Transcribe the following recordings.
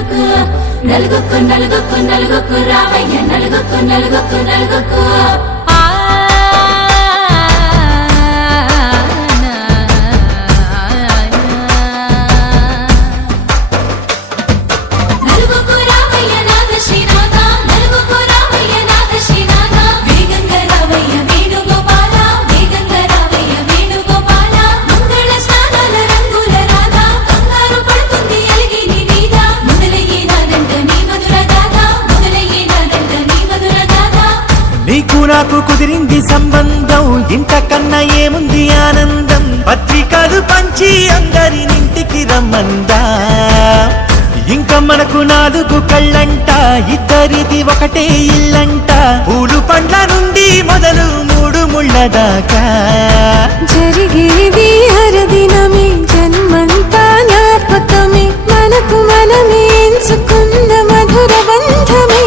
నలుగుకు నలుగుకు నలుగుకు నలుగుకు రావయ్య నలుగుకు నలుగుకు నలుగుకు నీకు నాకు కుదిరింది సంబంధం, ఇంతకన్నా ఏముంది ఆనందం. పత్రికలు పంచి అందరినింటికి రమ్మందా, ఇంకా మనకు 4 కళ్ళంట, ఇద్దరిది ఒకటే ఇల్లంట. పూలు పండ్ల నుండి మొదలు 3 ముళ్ళ దాకా జరిగేది హరదినమే, జన్మంతా జ్ఞాపకమే, మనకు మనమే ఎంచుకున్న మధుర బంధమే.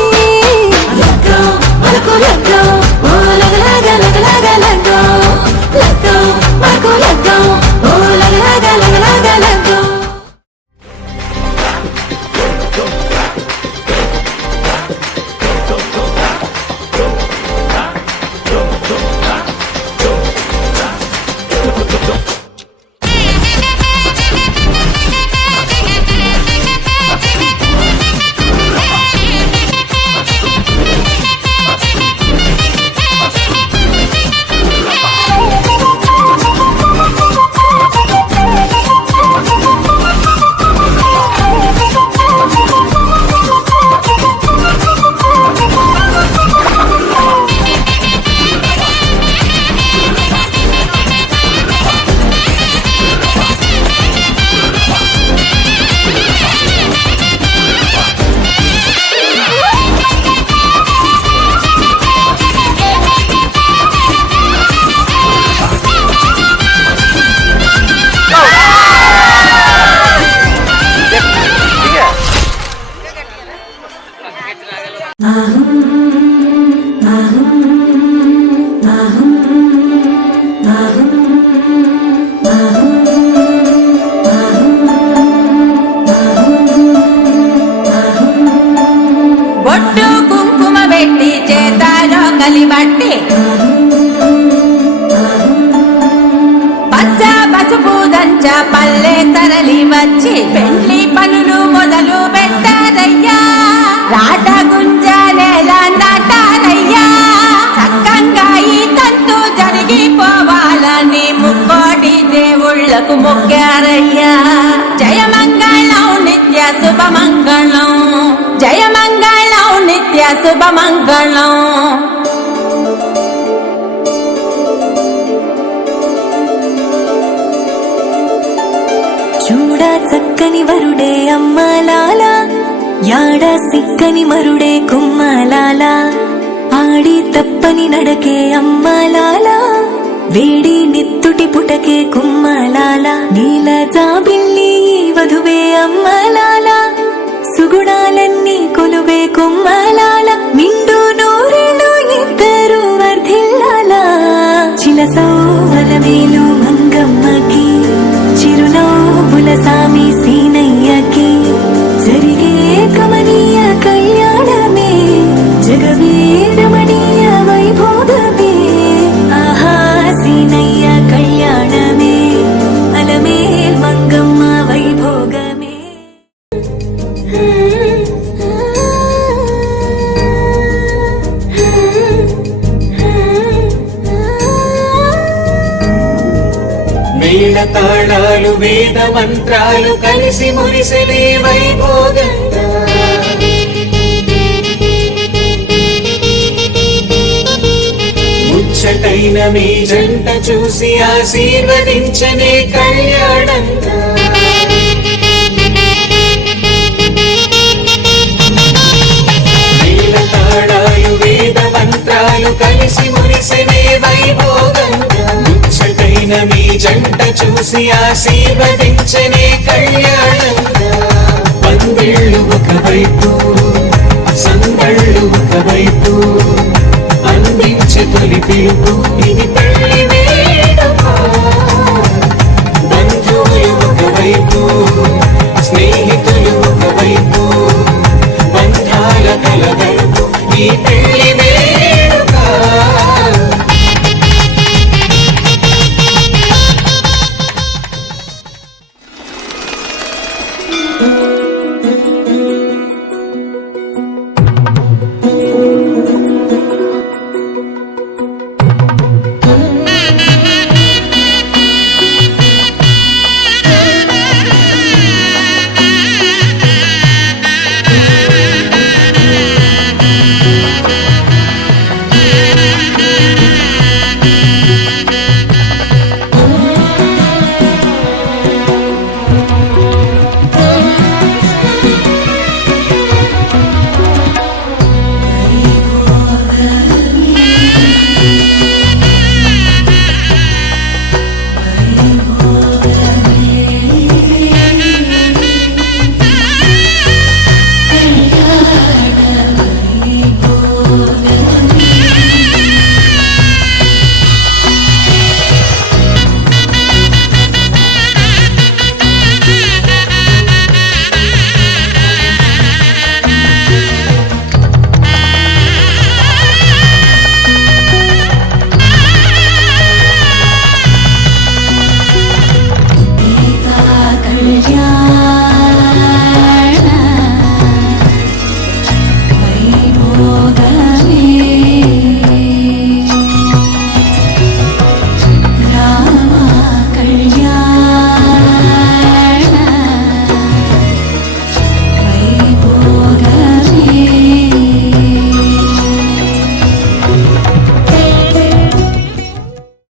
బొట్టు కుంకుమ పెట్టి చేతాలో కలిబట్టి పచ్చ పసుపు దంచ పల్లె తరలి వచ్చి పెండ్లి పనులు మొదలు పెట్టారయ్యా. రాట గుంజ నేల నాటారయ్యా, చక్కంగా ఈ తంతు జరిగిపోవాలని ముక్కోటి దేవుళ్లకు మొక్కారయ్యా. జయమంగళం నిత్య శుభమంగళం, జయమంగళం నిత్య శుభమంగళం. చూడ చక్కని వరుడే అమ్మలాల, యాడ సిక్కని మరుడే కుమ్మలాల. ఆడి తప్పని నడకే అమ్మలాల, వేడి నెత్తుటి పుటకే కుమ్మలాల. నీల జాబిల్లి వధువే అమ్మలాల, సుగుణాలన్నీ కొలువే కుమ్మలాల. నిండు నూరేళ్ళు ఇద్దరు వర్ధిల్లాల, చిలసౌవలవేలు మంగమ్మకి, చిరునవ్వుల సామి సీనయ్యకి. జరిగే కమనీయ కళ్యాణమే, జగవే రమణీయ వైభోగమే. ఆహా సీనయ్య కళ్యాణమే, అలమేల్ మంగమ్మ వైభోగమే. మేళ తాళాలు వేద మంత్రాలు కలిసి మురిసెనే వైభోగంగా. ముచ్చటైన మీ జంట చూసి ఆశీర్వదించనే కళ్యాణంగా. మేళ తాళాలు వేద మంత్రాలు కలిసి మురిసెనే వైభోగంగా. ముచ్చటైన మీ జంట చూసి ఆశీర్వదించనే కళ్యాణంగా. పందిళ్ళు ఒకవైపు, సందళ్ళు ఒకవైపు, అందించే తొలి పిలుపు ఇది పెళ్లి వేడుక. బంధువులు ఒకవైపు, స్నేహితులు ఒకవైపు, కలగలుపు ఈ పెళ్లి